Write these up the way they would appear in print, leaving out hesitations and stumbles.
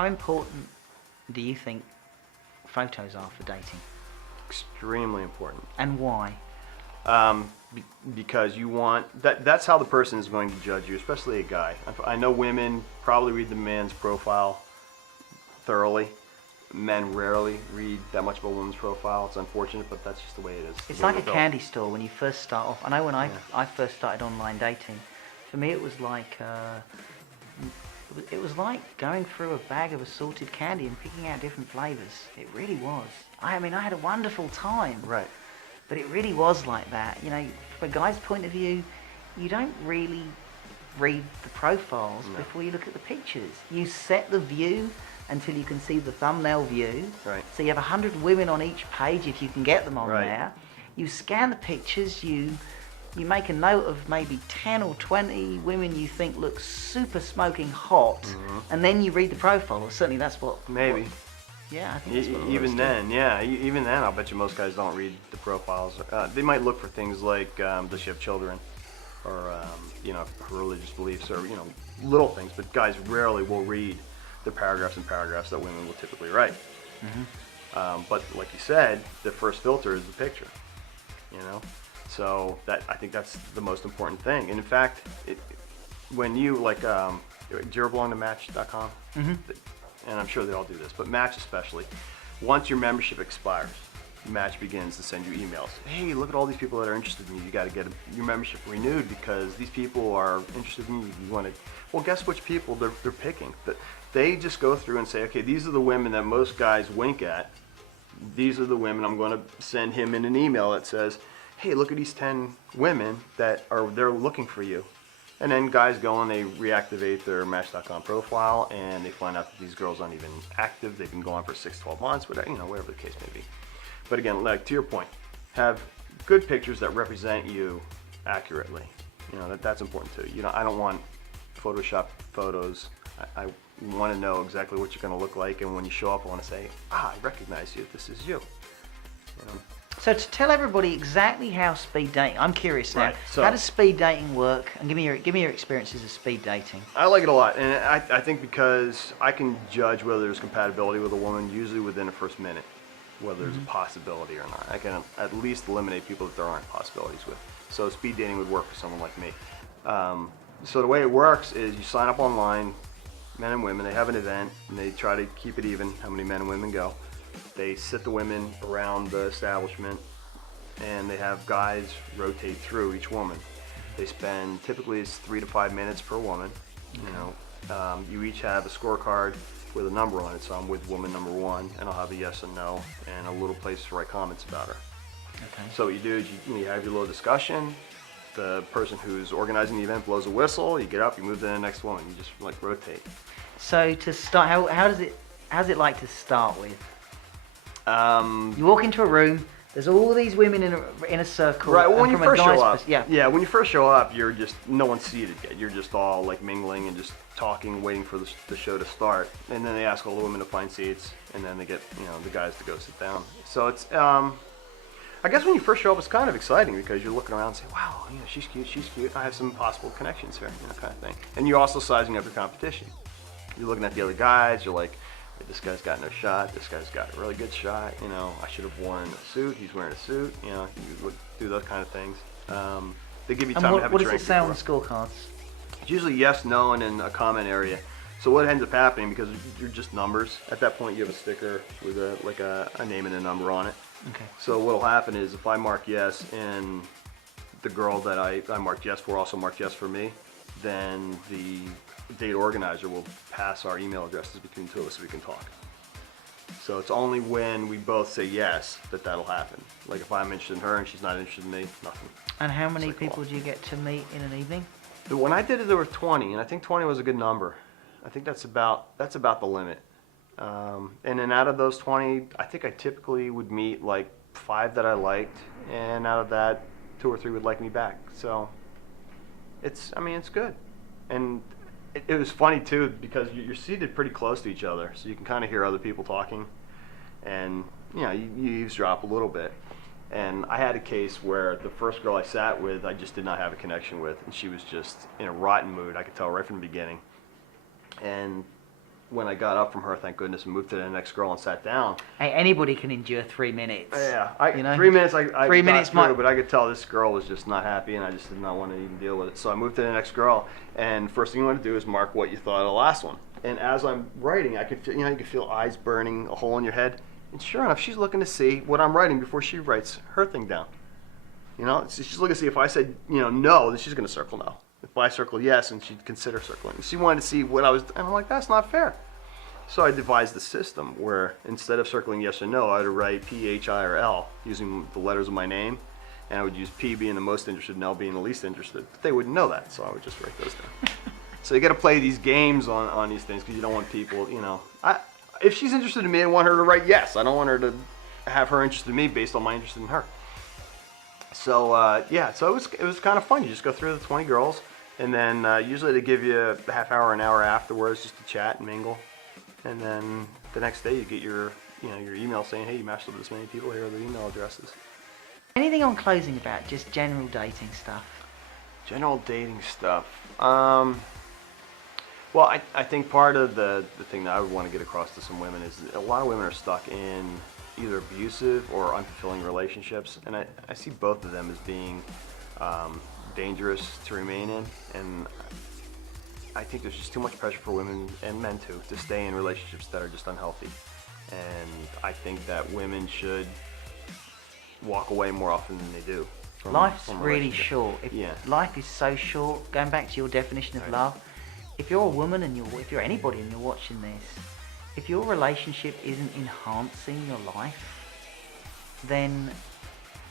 How important do you think photos are for dating? Extremely important. And why? Because you want that's how the person is going to judge you, especially a guy. I know women probably read the man's profile thoroughly. Men rarely read that much of a woman's profile. It's unfortunate, but that's just the way it is. It's like a candy store when you first start off. I know when I first started online dating, for me it was like going through a bag of assorted candy and picking out different flavors. It really was. I mean, I had a wonderful time. Right. But it really was like that. You know, from a guy's point of view, you don't really read the profiles before you look at the pictures. You set the view until you can see the thumbnail view. Right. So you have 100 women on each page if you can get them on Right. there. You scan the pictures, you make a note of maybe 10 or 20 women you think look super smoking hot, and then you read the profile. Or certainly that's what... Maybe. Yeah, I think that's what Even then, even then, I'll bet you most guys don't read the profiles. They might look for things like, does she have children, or her religious beliefs, or little things. But guys rarely will read the paragraphs and paragraphs that women will typically write. But like you said, the first filter is the picture. So I think that's the most important thing. And in fact, when you do you ever belong to Match.com? And I'm sure they all do this, but Match especially, once your membership expires, Match begins to send you emails. Hey, look at all these people that are interested in you. You got to get your membership renewed because these people are interested in you. You want to, well, guess which people they're picking. They just go through and say, okay, these are the women that most guys wink at. These are the women I'm going to send him in an email that says, hey, look at these 10 women they're looking for you. And then guys go and they reactivate their Match.com profile, and they find out that these girls aren't even active. They've been going for 6-12 months, whatever the case may be. But again, like to your point, have good pictures that represent you accurately. That's important too. I don't want Photoshop photos. I want to know exactly what you're going to look like, and when you show up, I want to say, I recognize you. This is you. So to tell everybody exactly how speed dating, I'm curious now. Right, so how does speed dating work? And give me your experiences of speed dating. I like it a lot, and I think because I can judge whether there's compatibility with a woman usually within the first minute, whether there's a possibility or not. I can at least eliminate people that there aren't possibilities with. So speed dating would work for someone like me. So the way it works is you sign up online, men and women. They have an event, and they try to keep it even, how many men and women go. They sit the women around the establishment, and they have guys rotate through each woman. They spend, typically it's 3 to 5 minutes per woman. You each have a scorecard with a number on it. So I'm with woman number 1, and I'll have a yes and no, and a little place to write comments about her. Okay. So what you do is you have your little discussion. The person who's organizing the event blows a whistle. You get up, you move to the next woman. You just rotate. So to start, how's it like to start with? You walk into a room. There's all these women in a circle. Right. Well, when you first show up, when you first show up, you're just no one's seated yet. You're just all like mingling and just talking, waiting for the show to start. And then they ask all the women to find seats, and then they get the guys to go sit down. So it's I guess when you first show up, it's kind of exciting because you're looking around and say, wow, she's cute. I have some possible connections here, kind of thing. And you're also sizing up your competition. You're looking at the other guys. You're like, this guy's got no shot. This guy's got a really good shot. I should have worn a suit. He's wearing a suit. You would do those kind of things. They give you time to have a drink. What does it say on the scorecards? It's usually yes, no, and then a comment area. So what ends up happening, because you're just numbers, at that point you have a sticker with a name and a number on it. Okay. So what will happen is if I mark yes and the girl that I marked yes for also marked yes for me, then the date organizer will pass our email addresses between the two of us so we can talk. So it's only when we both say yes that'll happen. Like if I'm interested in her and she's not interested in me, nothing. And how many people do you get to meet in an evening? When I did it, there were 20, and I think 20 was a good number. I think that's about the limit. And then out of those 20, I think I typically would meet like 5 that I liked, and out of that, 2 or 3 would like me back. So it's good. And it was funny too because you're seated pretty close to each other, so you can kind of hear other people talking, and you eavesdrop a little bit. And I had a case where the first girl I sat with, I just did not have a connection with, and she was just in a rotten mood. I could tell right from the beginning. And when I got up from her, thank goodness, and moved to the next girl and sat down. Hey, anybody can endure 3 minutes. Yeah, 3 minutes I 3 got minutes through, but I could tell this girl was just not happy, and I just did not want to even deal with it. So I moved to the next girl, and first thing you want to do is mark what you thought of the last one. And as I'm writing, I could feel, you could feel eyes burning, a hole in your head. And sure enough, she's looking to see what I'm writing before she writes her thing down. She's looking to see if I said, no, then she's going to circle no. If I circle yes, and she'd consider circling. She wanted to see what I was, and I'm like, that's not fair. So I devised a system where instead of circling yes or no, I'd write P, H, I, or L using the letters of my name. And I would use P being the most interested and L being the least interested. But they wouldn't know that, so I would just write those down. So you got to play these games on these things because you don't want people, if she's interested in me, I want her to write yes. I don't want her to have her interested in me based on my interest in her. So so it was kind of fun. You just go through the 20 girls, and then usually they give you a half hour, an hour afterwards just to chat and mingle. And then the next day you get your email saying, hey, you matched up with this many people. Here are the email addresses. Anything on closing about just general dating stuff? General dating stuff. Well, I think part of the thing that I would want to get across to some women is that a lot of women are stuck in either abusive or unfulfilling relationships, and I see both of them as being dangerous to remain in, and I think there's just too much pressure for women and men too to stay in relationships that are just unhealthy, and I think that women should walk away more often than they do. Life's really short. Yeah. Life is so short. Going back to your definition of love, if you're a woman and if you're anybody and you're watching this, if your relationship isn't enhancing your life, then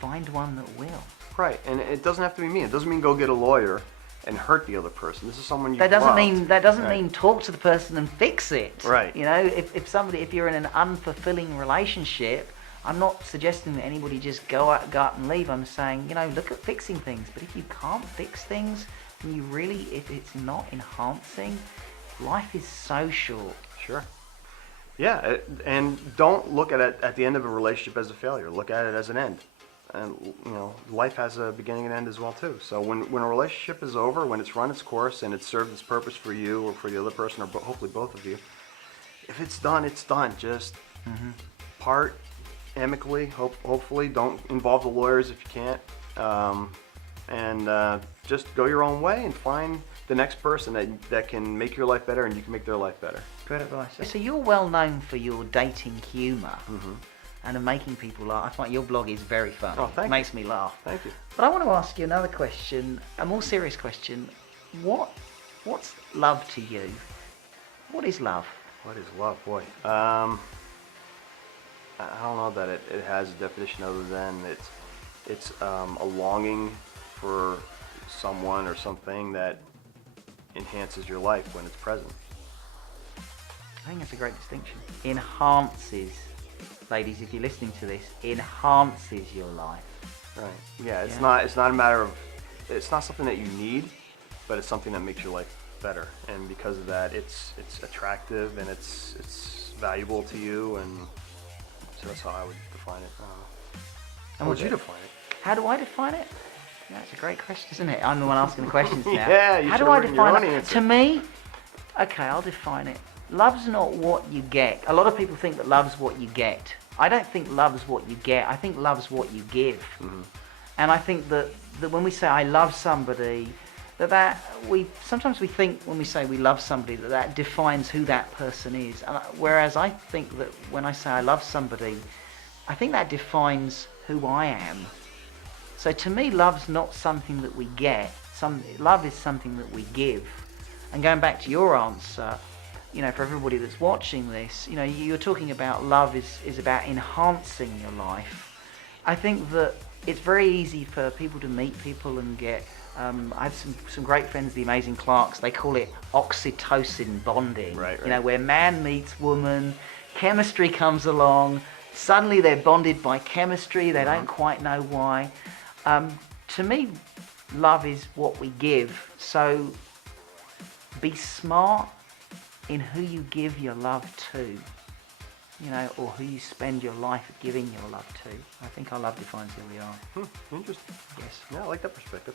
find one that will. Right, and it doesn't have to be me. It doesn't mean go get a lawyer and hurt the other person. This is someone you That doesn't loved. mean talk to the person and fix it. Right. If you're in an unfulfilling relationship, I'm not suggesting that anybody just go out and leave. I'm saying, look at fixing things. But if you can't fix things, and if it's not enhancing, life is so short. Sure. Yeah, and don't look at it at the end of a relationship as a failure. Look at it as an end. And, life has a beginning and end as well, too. So when a relationship is over, when it's run its course and it's served its purpose for you or for the other person, or hopefully both of you, if it's done, it's done. Just part amicably, hopefully. Don't involve the lawyers if you can't. And just go your own way and find the next person that can make your life better and you can make their life better. Great advice. So you're well known for your dating humour and of making people laugh. I find your blog is very fun. Oh, thank you. Makes me laugh. Thank you. But I want to ask you another question, a more serious question. What's love to you? What is love? What is love? Boy. I don't know that it has a definition other than it's a longing for someone or something that enhances your life when it's present. I think that's a great distinction. Enhances, ladies, if you're listening to this, enhances your life. Right. Yeah, it's not a matter of, it's not something that you need, but it's something that makes your life better. And because of that, it's attractive and it's valuable to you, and so that's how I would define it. How would you define it? How do I define it? Yeah, that's a great question, isn't it? I'm the one asking the questions now. Yeah, you How should do I have written your define own it? answer. To me, okay, I'll define it. Love's not what you get. A lot of people think that love's what you get. I don't think love's what you get. I think love's what you give. And I think that when we say I love somebody, sometimes we think when we say we love somebody that defines who that person is. Whereas I think that when I say I love somebody, I think that defines who I am. So to me, love's not something that we get. Love is something that we give. And going back to your answer, for everybody that's watching this, you're talking about love is about enhancing your life. I think that it's very easy for people to meet people and get, I have some great friends, the Amazing Clarks, they call it oxytocin bonding. Right. Where man meets woman, chemistry comes along, suddenly they're bonded by chemistry, they don't quite know why. To me, love is what we give. So be smart in who you give your love to, or who you spend your life giving your love to. I think our love defines who we are. Interesting. Yes. Yeah, I like that perspective.